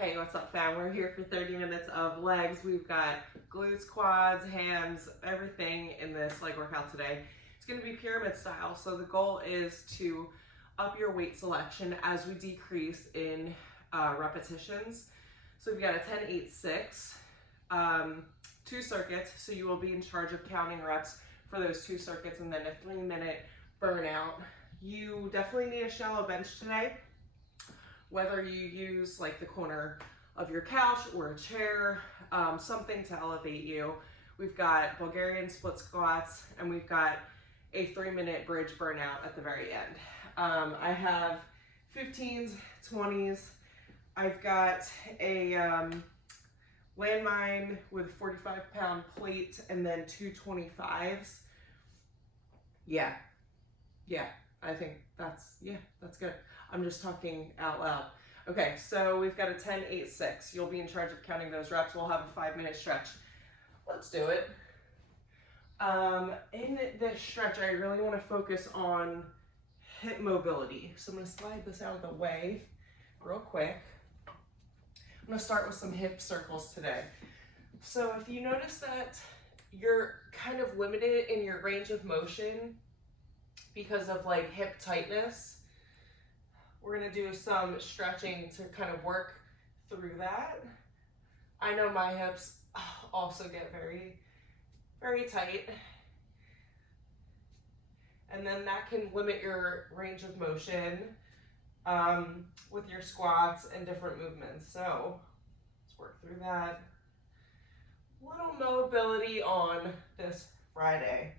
Hey, what's up, fam? We're here for 30 minutes of legs. We've got glutes, quads, hams, everything in this leg workout today. It's going to be pyramid style, so the goal is to up your weight selection as we decrease in repetitions. So we've got a 10, 8, 6, 2 circuits, so you will be in charge of counting reps for those 2 circuits, and then a 3-minute burnout. You definitely need a shallow bench today. Whether you use like the corner of your couch or a chair, something to elevate you. We've got Bulgarian split squats, and we've got a 3-minute bridge burnout at the very end. I have 15s, 20s. I've got a landmine with a 45-pound plate and then 2 25s. Yeah, I think that's good. I'm just talking out loud. Okay, so we've got a 10, 8, 6. You'll be in charge of counting those reps. We'll have a 5-minute stretch. Let's do it. In this stretch, I really want to focus on hip mobility. So I'm going to slide this out of the way real quick. I'm going to start with some hip circles today. So if you notice that you're kind of limited in your range of motion because of like hip tightness, we're gonna do some stretching to kind of work through that. I know my hips also get very, very tight. And then that can limit your range of motion with your squats and different movements. So let's work through that. Little mobility on this Friday.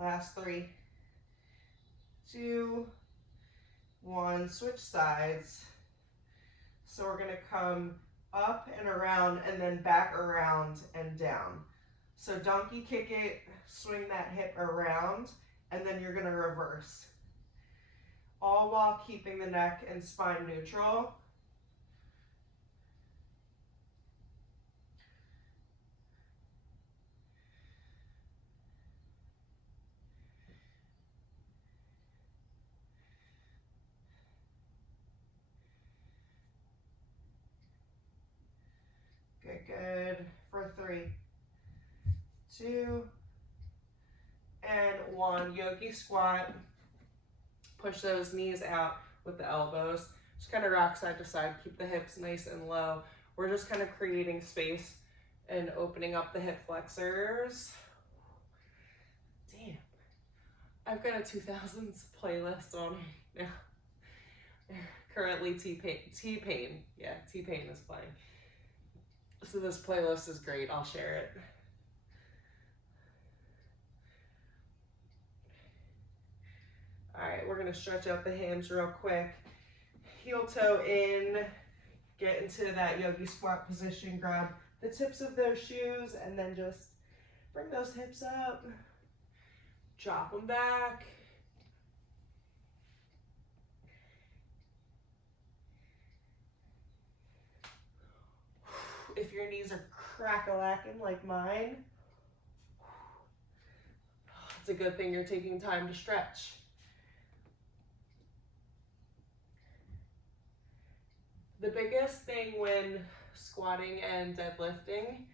Last 3, 2, 1, switch sides. So we're gonna come up and around and then back around and down. So donkey kick it, swing that hip around, and then you're gonna reverse. All while keeping the neck and spine neutral. Good, for 3, 2, and 1. Yogi squat. Push those knees out with the elbows. Just kind of rock side to side. Keep the hips nice and low. We're just kind of creating space and opening up the hip flexors. Damn. I've got a 2000s playlist on right now. Currently T-Pain. Yeah, T-Pain is playing. So this playlist is great. I'll share it. All right, we're gonna stretch out the hams real quick. Heel toe in, get into that yogi squat position, grab the tips of those shoes, and then just bring those hips up, drop them back. If your knees are crack-a-lacking like mine, it's a good thing you're taking time to stretch. The biggest thing when squatting and deadlifting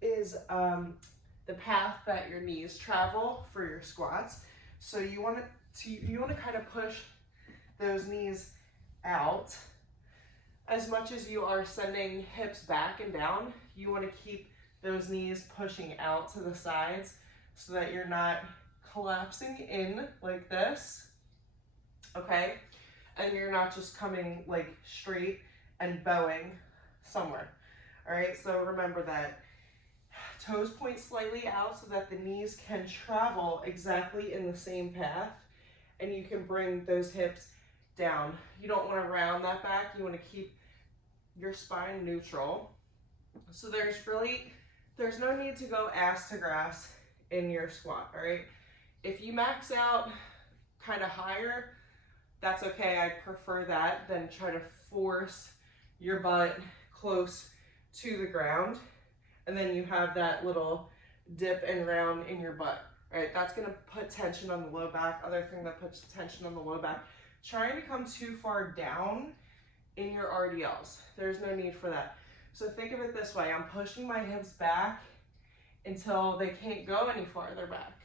is the path that your knees travel for your squats. So you want to kind of push those knees out. As much as you are sending hips back and down, you want to keep those knees pushing out to the sides so that you're not collapsing in like this, okay? And you're not just coming like straight and bowing somewhere. All right, so remember that. Toes point slightly out so that the knees can travel exactly in the same path, and you can bring those hips down. You don't want to round that back. You want to keep your spine neutral. So there's no need to go ass to grass in your squat, all right? If you max out kind of higher, that's okay. I prefer that than try to force your butt close to the ground, and then you have that little dip and round in your butt. All right, that's gonna put tension on the low back. Other thing that puts tension on the low back, trying to come too far down in your RDLs. There's no need for that. So think of it this way, I'm pushing my hips back until they can't go any farther back.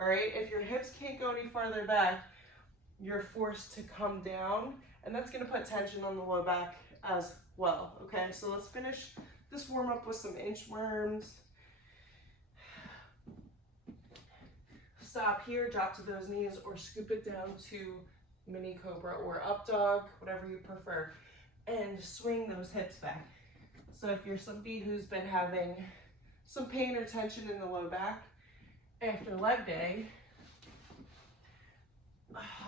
All right, if your hips can't go any farther back, you're forced to come down, and that's gonna put tension on the low back as well, okay? So let's finish this warm up with some inchworms. Stop here, drop to those knees, or scoop it down to mini cobra or up dog, whatever you prefer, and swing those hips back. So if you're somebody who's been having some pain or tension in the low back after leg day,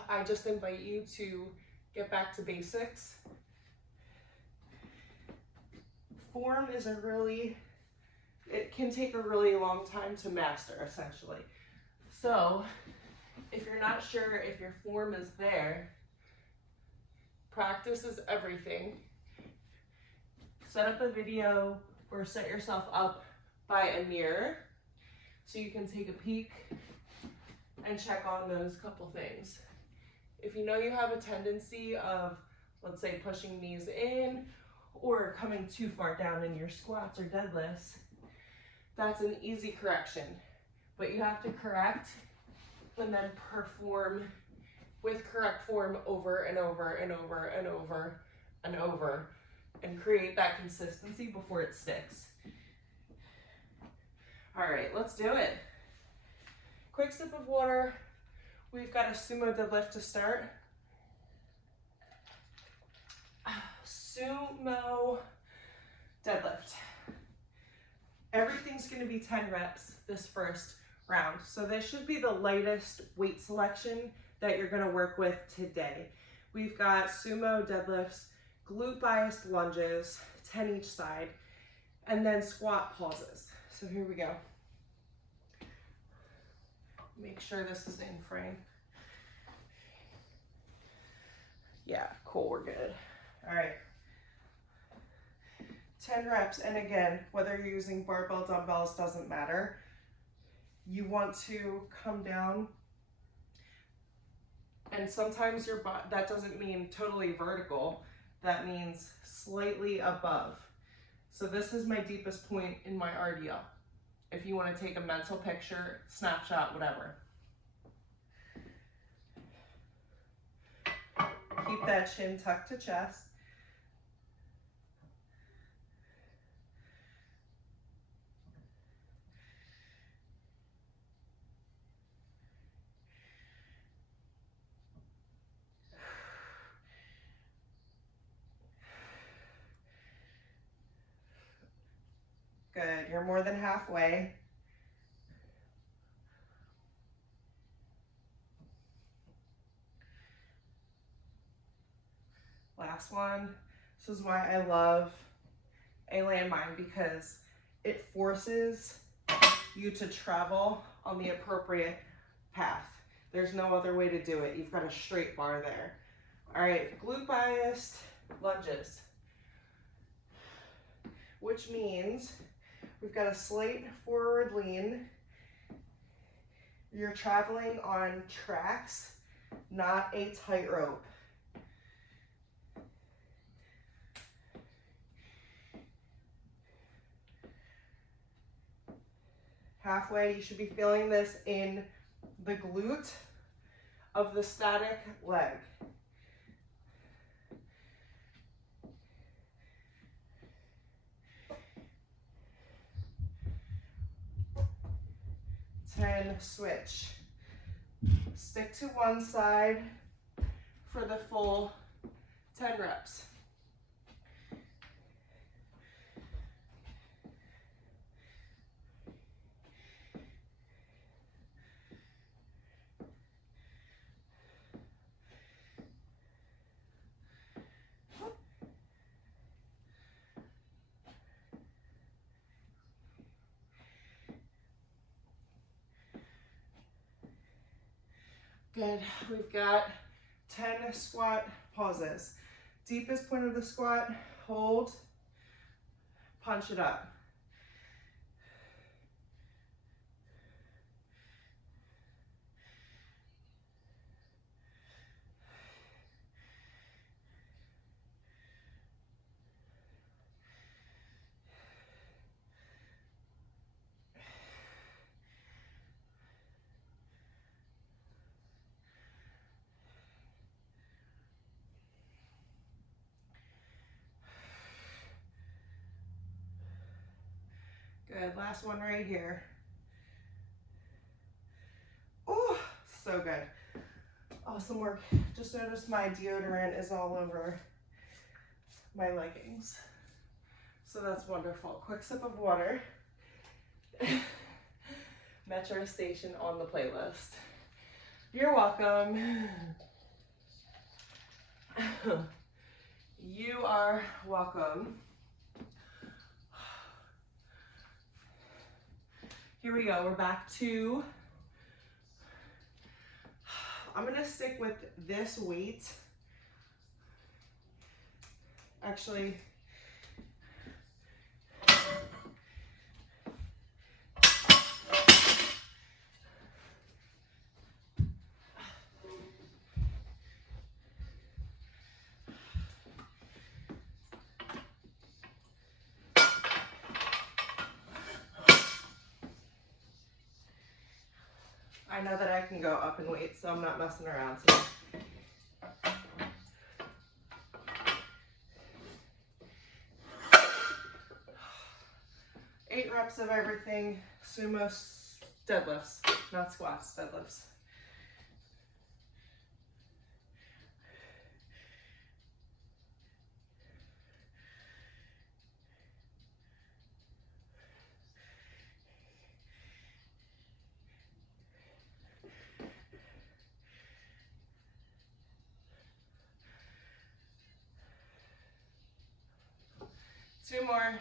I just invite you to get back to basics. Form is it can take a really long time to master, essentially. So if you're not sure if your form is there, practice is everything. Set up a video or set yourself up by a mirror so you can take a peek and check on those couple things. If you know you have a tendency of, let's say, pushing knees in or coming too far down in your squats or deadlifts, that's an easy correction. But you have to correct and then perform with correct form over and over and over and over and over, and create that consistency before it sticks. All right, let's do it. Quick sip of water. We've got a sumo deadlift to start. Sumo deadlift. Everything's gonna be 10 reps this first round. So this should be the lightest weight selection that you're gonna work with today. We've got sumo deadlifts, glute biased lunges, 10 each side, and then squat pauses. So here we go. Make sure this is in frame. Yeah, cool, we're good. All right. 10 reps, and again, whether you're using barbell, dumbbells, doesn't matter. You want to come down, and sometimes your butt, that doesn't mean totally vertical, that means slightly above. So this is my deepest point in my RDL. If you want to take a mental picture, snapshot, whatever. Keep that chin tucked to chest. Good, you're more than halfway. Last one. This is why I love a landmine, because it forces you to travel on the appropriate path. There's no other way to do it. You've got a straight bar there. All right, glute biased lunges, which means we've got a slight forward lean. You're traveling on tracks, not a tightrope. Halfway, you should be feeling this in the glute of the static leg. Ten, switch. Stick to one side for the full 10 reps. Good, we've got 10 squat pauses. Deepest point of the squat, hold, punch it up. Good, last one right here. Oh, so good. Awesome work. Just noticed my deodorant is all over my leggings. So that's wonderful. Quick sip of water. Metro Station on the playlist. You're welcome. You are welcome. Here we go. We're back to, I'm gonna stick with this weight. Actually, I know that I can go up in weight, so I'm not messing around today. 8 reps of everything. Sumo deadlifts, not squats, deadlifts. Two more.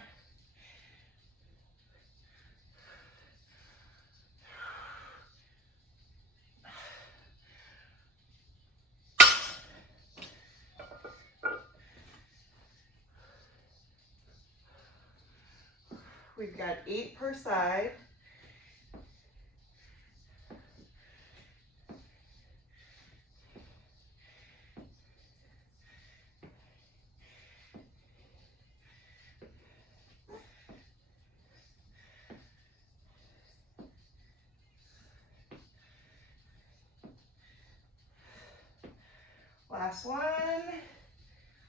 We've got 8 per side. Last one.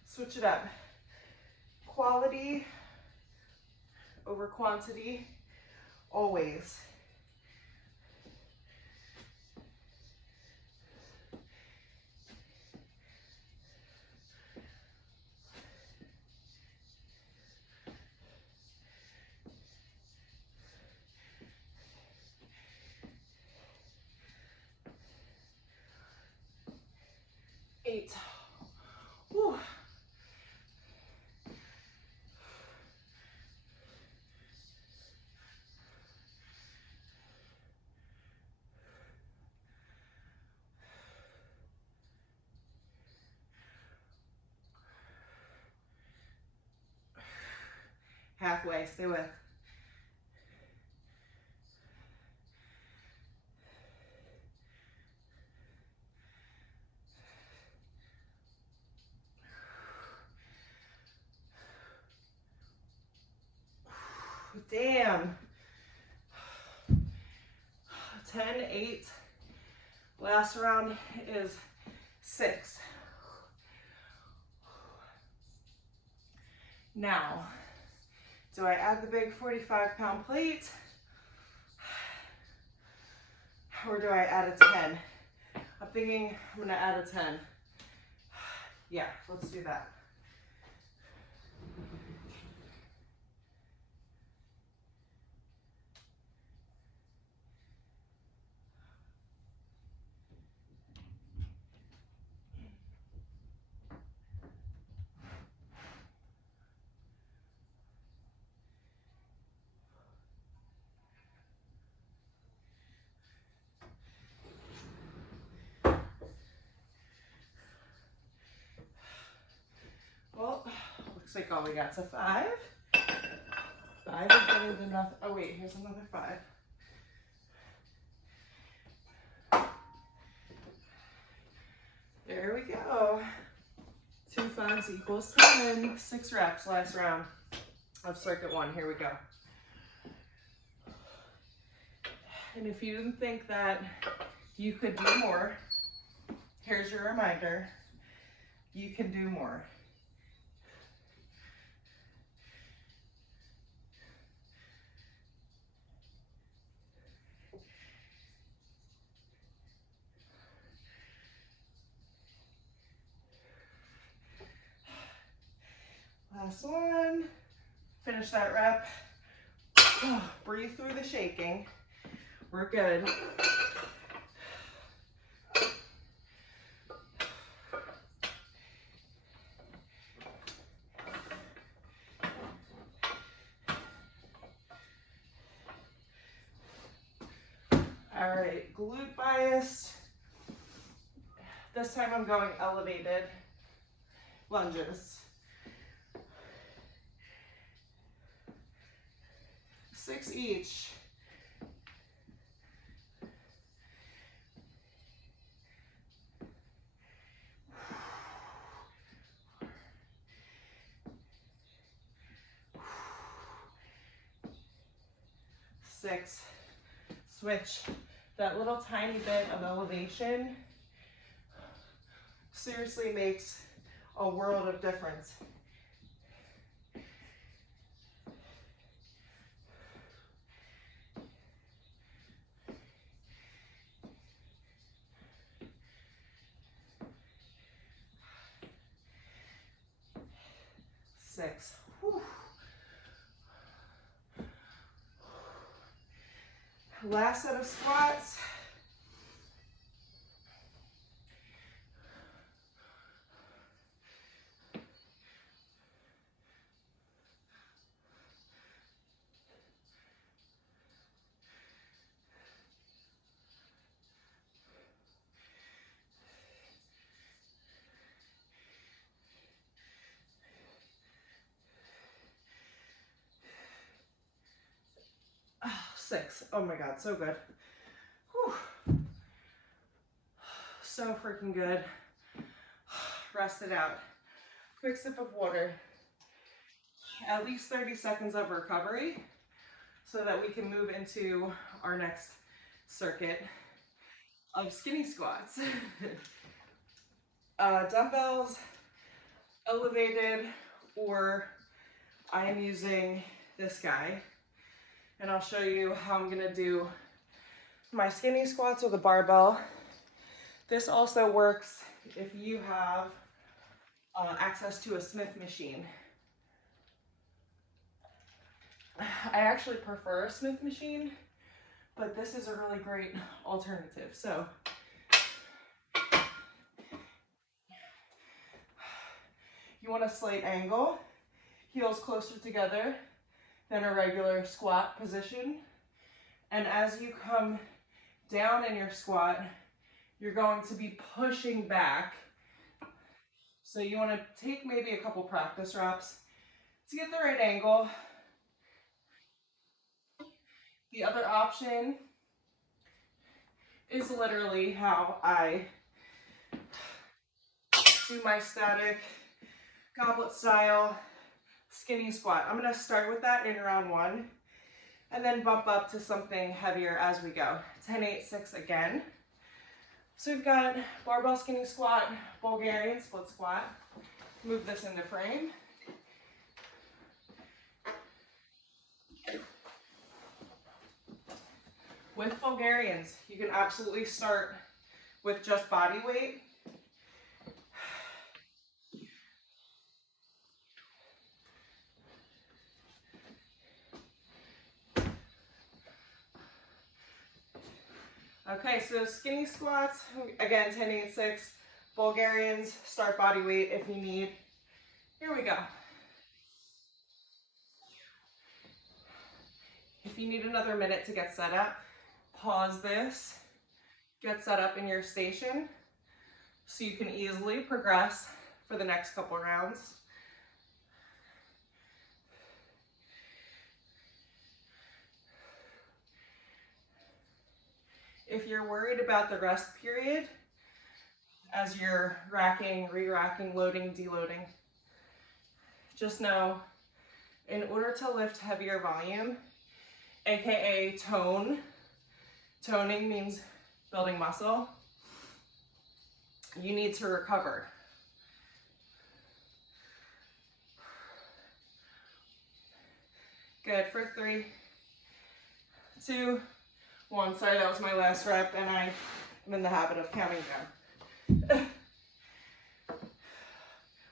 Switch it up. Quality over quantity, always. Eight. Whew. Halfway, stay with. Damn. 10, 8. Last round is 6. Now, do I add the big 45-pound plate? Or do I add a 10? I'm thinking I'm gonna add a 10. Yeah, let's do that. Well, looks like all we got's a 5. 5 is better than nothing. Oh wait, here's another 5. There we go. 2 5s equals 10. 6 reps, last round of circuit 1. Here we go. And if you didn't think that you could do more, here's your reminder. You can do more. Last one. Finish that rep. Breathe through the shaking. We're good. All right, glute bias. This time I'm going elevated lunges. 6 each. Six. Switch. That little tiny bit of elevation seriously makes a world of difference. Six. Whew. Last set of squats. Oh, 6. Oh my God, so good. Whew. So freaking good. Rest it out. Quick sip of water. At least 30 seconds of recovery so that we can move into our next circuit of skinny squats. Dumbbells, elevated, or I am using this guy. And I'll show you how I'm gonna do my skinny squats with a barbell. This also works if you have access to a Smith machine. I actually prefer a Smith machine, but this is a really great alternative. So you want a slight angle, heels closer together than a regular squat position. And as you come down in your squat, you're going to be pushing back. So you want to take maybe a couple practice reps to get the right angle. The other option is literally how I do my static goblet style skinny squat. I'm going to start with that in round 1 and then bump up to something heavier as we go. 10, 8, 6 again. So we've got barbell skinny squat, Bulgarian split squat. Move this into frame. With Bulgarians, you can absolutely start with just body weight. Okay, so skinny squats, again, 10, 8, 6. Bulgarians, start body weight if you need. Here we go. If you need another minute to get set up, pause this, get set up in your station so you can easily progress for the next couple rounds. If you're worried about the rest period, as you're racking, re-racking, loading, deloading, just know in order to lift heavier volume, AKA toning means building muscle, you need to recover. Good, for 3, 2, 1. Sorry, that was my last rep and I am in the habit of counting down.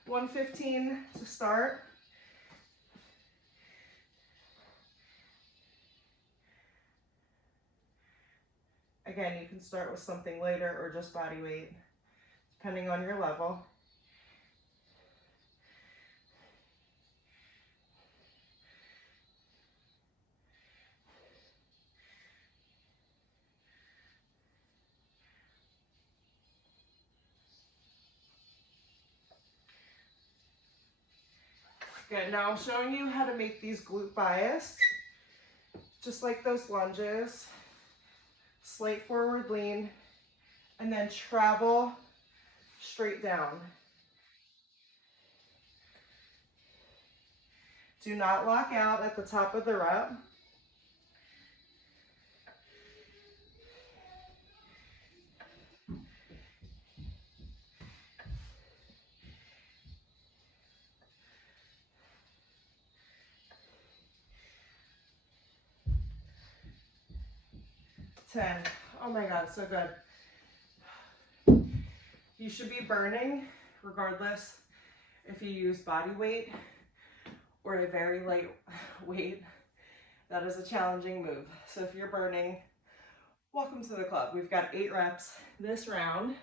115 to start. Again, you can start with something lighter or just body weight, depending on your level. Good, now I'm showing you how to make these glute biased, just like those lunges. Slight forward lean, and then travel straight down. Do not lock out at the top of the rep. Ten. Oh my God, so good. You should be burning regardless if you use body weight or a very light weight. That is a challenging move. So if you're burning, welcome to the club. We've got 8 reps this round.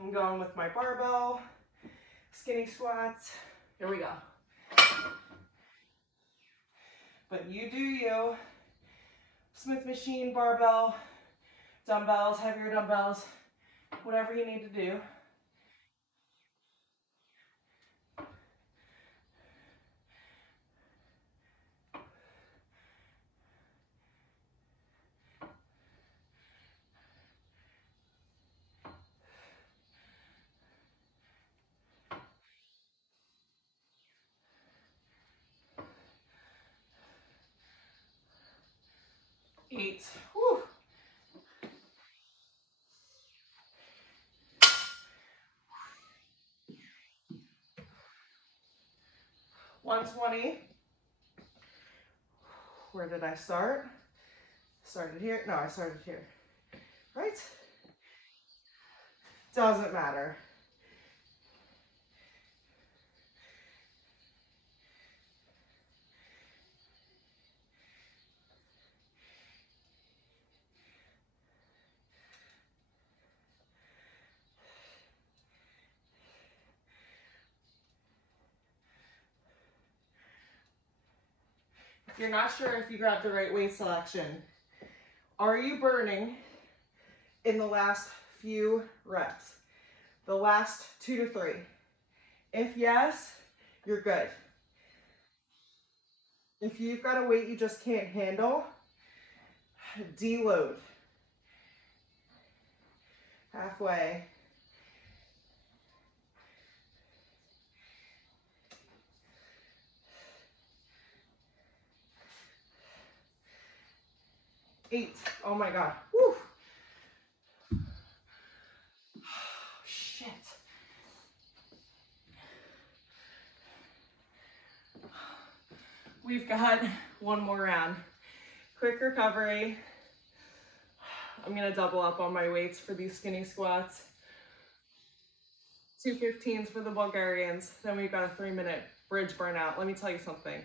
I'm going with my barbell, skinny squats. Here we go. But you do you. Smith machine, barbell, dumbbells, heavier dumbbells, whatever you need to do. Eight. Whew. $120. Where did I start? Started here? No, I started here. Right? Doesn't matter. If you're not sure if you grabbed the right weight selection, are you burning in the last few reps? The last 2 to 3? If yes, you're good. If you've got a weight you just can't handle, deload. Halfway. Eight. Oh my God. Whew. Shit. We've got one more round. Quick recovery. I'm gonna double up on my weights for these skinny squats. 2 15s for the Bulgarians. Then we've got a 3-minute bridge burnout. Let me tell you something.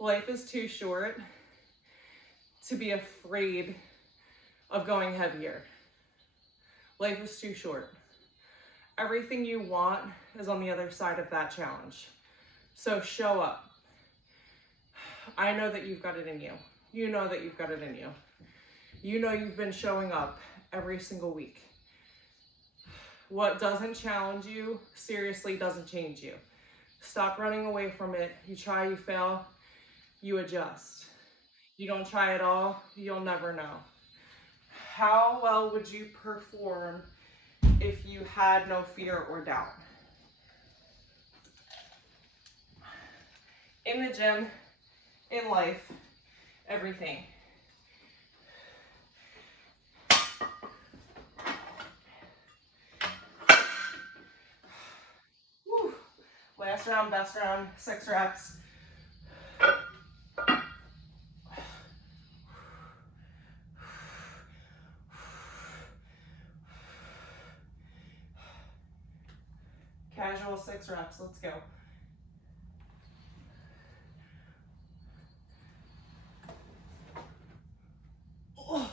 Life is too short to be afraid of going heavier. Life is too short. Everything you want is on the other side of that challenge. So show up. I know that you've got it in you. You know that you've got it in you. You know you've been showing up every single week. What doesn't challenge you, seriously doesn't change you. Stop running away from it. You try, you fail, you adjust. You don't try at all, you'll never know. How well would you perform if you had no fear or doubt? In the gym, in life, everything. Whew. Last round, best round, 6 reps. Casual 6 reps, let's go. Oh.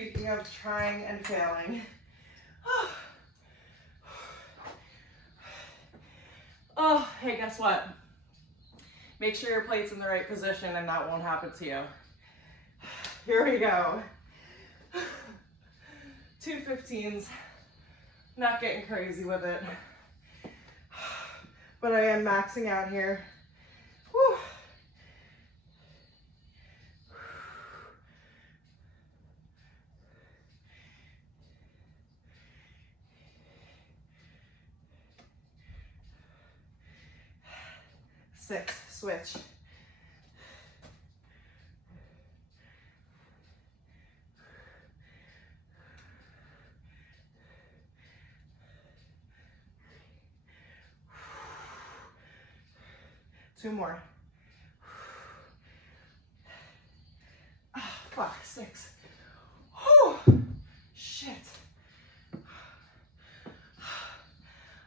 Speaking of trying and failing. Oh, hey, guess what? Make sure your plate's in the right position and that won't happen to you. Here we go. 2 15s. Not getting crazy with it. But I am maxing out here. Whew. Six, switch. Two more. Oh, fuck, 6. Oh, shit.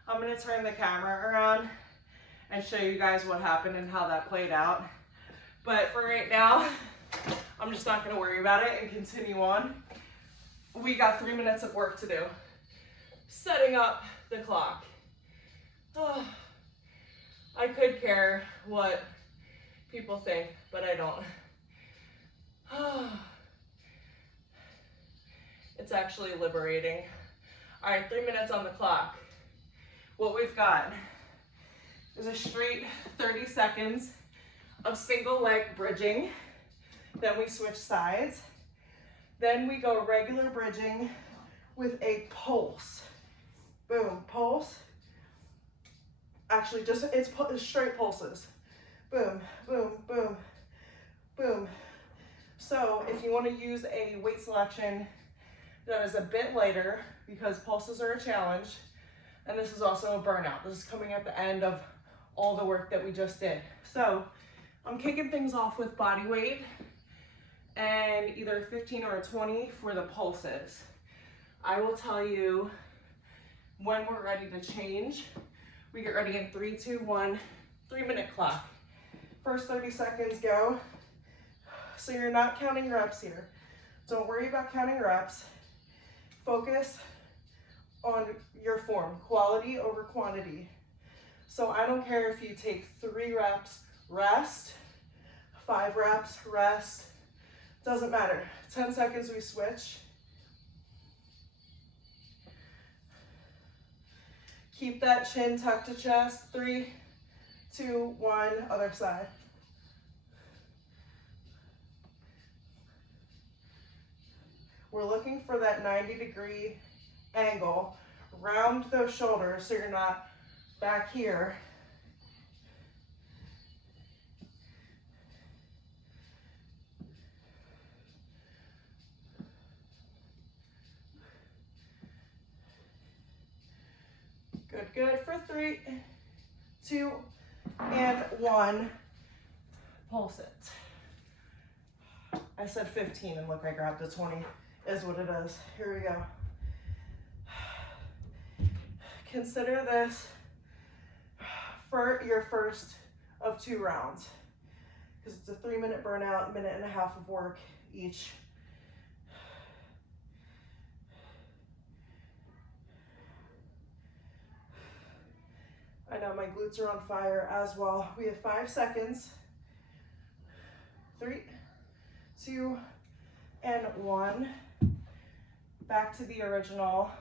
I'm gonna turn the camera around and show you guys what happened and how that played out. But for right now, I'm just not gonna worry about it and continue on. We got 3 minutes of work to do. Setting up the clock. Oh, I could care what people think, but I don't. Oh, it's actually liberating. All right, 3 minutes on the clock. What we've got is a straight 30 seconds of single leg bridging. Then we switch sides. Then we go regular bridging with a pulse. Boom, pulse. Actually, it's straight pulses. Boom, boom, boom, boom. So if you want to use a weight selection that is a bit lighter, because pulses are a challenge, and this is also a burnout. This is coming at the end of all the work that we just did. So I'm kicking things off with body weight and either 15 or a 20 for the pulses. I will tell you when we're ready to change. We get ready in 3, 2, 1, 3-minute clock. First 30 seconds go. So you're not counting reps here. Don't worry about counting reps. Focus on your form, quality over quantity. So I don't care if you take 3 reps, rest, 5 reps, rest, doesn't matter. 10 seconds, we switch. Keep that chin tucked to chest. 3, 2, 1, other side. We're looking for that 90-degree angle. Round those shoulders so you're not back here. Good, good. For 3, 2, and 1. Pulse it. I said 15 and look, I grabbed a 20. Is what it is. Here we go. Consider this for your first of 2 rounds, because it's a 3-minute burnout, 1.5 minutes of work each. I know my glutes are on fire as well. We have 5 seconds. 3, 2, and 1. Back to the original.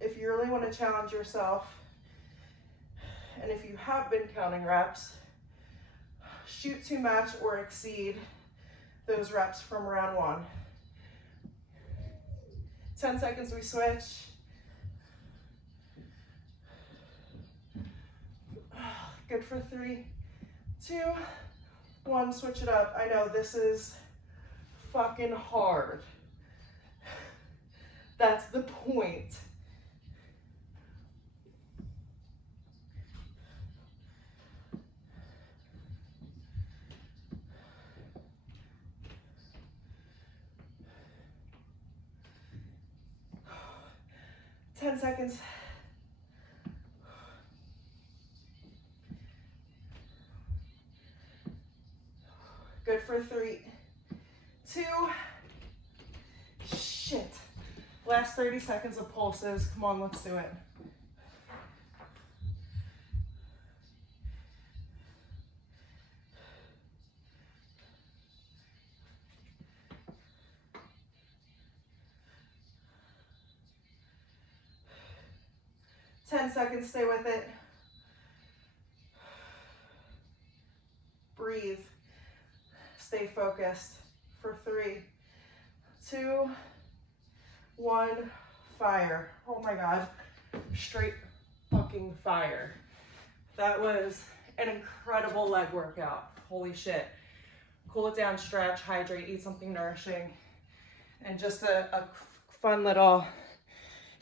If you really want to challenge yourself, and if you have been counting reps, shoot to match or exceed those reps from round 1. 10 seconds, we switch. Good for 3, 2, 1, switch it up. I know this is fucking hard. That's the point. Ten seconds. Good for 3, 2. Shit. Last 30 seconds of pulses. Come on, let's do it. Seconds, stay with it. Breathe. Stay focused for 3, 2, 1, fire. Oh my God, straight fucking fire. That was an incredible leg workout. Holy shit. Cool it down, stretch, hydrate, eat something nourishing, and just a fun little,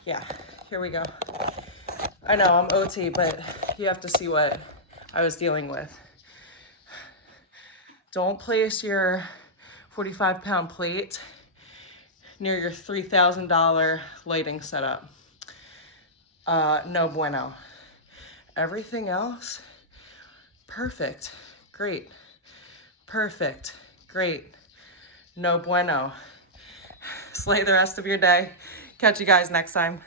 yeah, here we go. I know I'm OT, but you have to see what I was dealing with. Don't place your 45-pound plate near your $3,000 lighting setup. No bueno. Everything else, perfect, great, perfect, great, no bueno. Slay the rest of your day. Catch you guys next time.